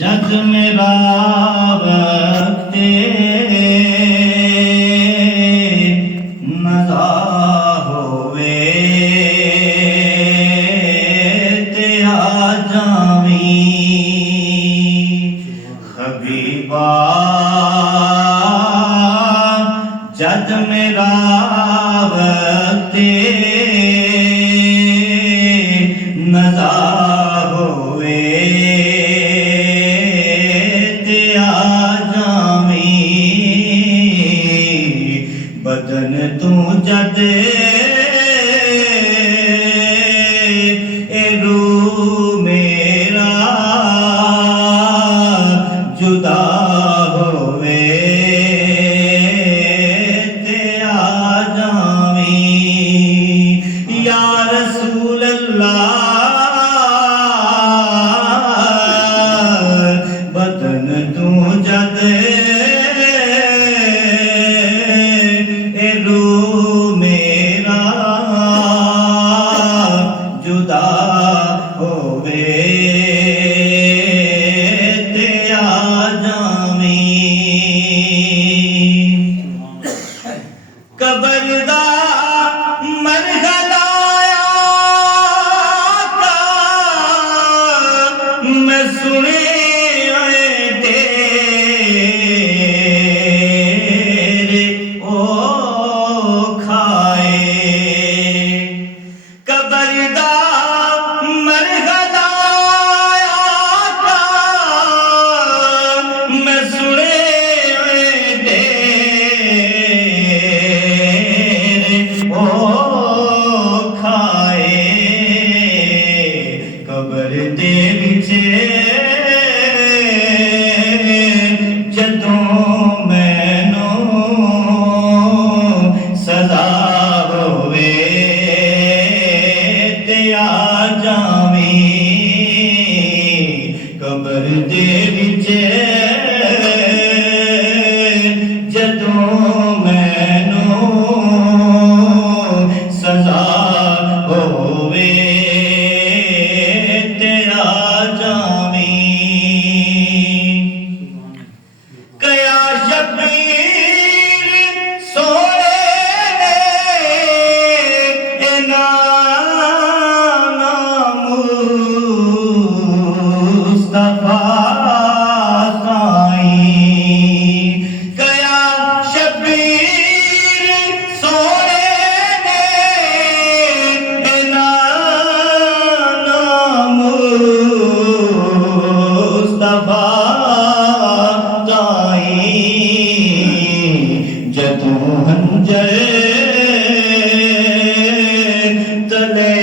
जग मेरा वक्ते नज़ा होवे ते आ जावी हबीबा जग मेरा वक्ते नज़ा होवे बदन तू जद रू मेरा जुदा होवे ते आ जावी या रसूल अल्लाह बदन तू जद जुदा होवे ते आ जावी कबर दा मरहला मैं सुने कबर दे विचे जदों मैनू सदा होवे ते आ जावी कबर दे विचे जदों मैनू सदा होवे जदों हंजर तले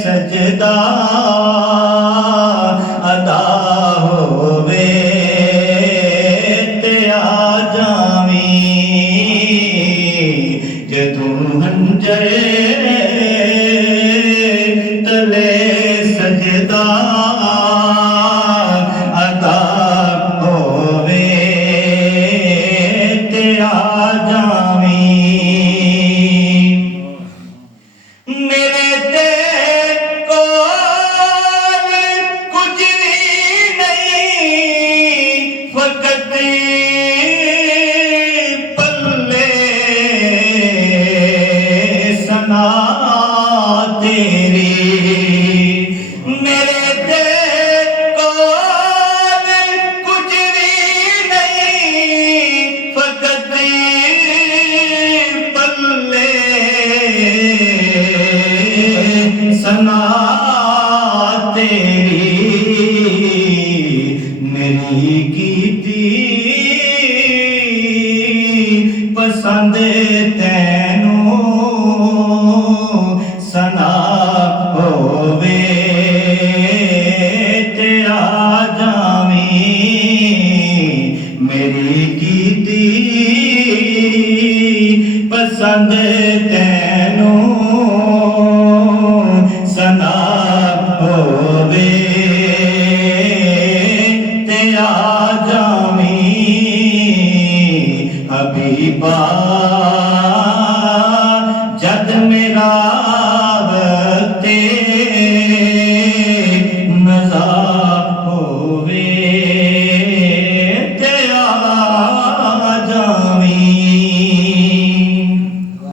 सजदा अदा होवे ते आ जावी जदों हंजर तले सजदा अदा होवे ते आ जावी मेरे ते कोल कुछ भी नहीं फकत पल्ले सना तेरी मेरे ते कोल कुछ भी नहीं फकत पल्ले सना तेरी मेरी कीती पसंद तैनू सना होवे ते आ जावी मेरी कीती पसंद तैनू सना होवे ते आ जावी हबीबा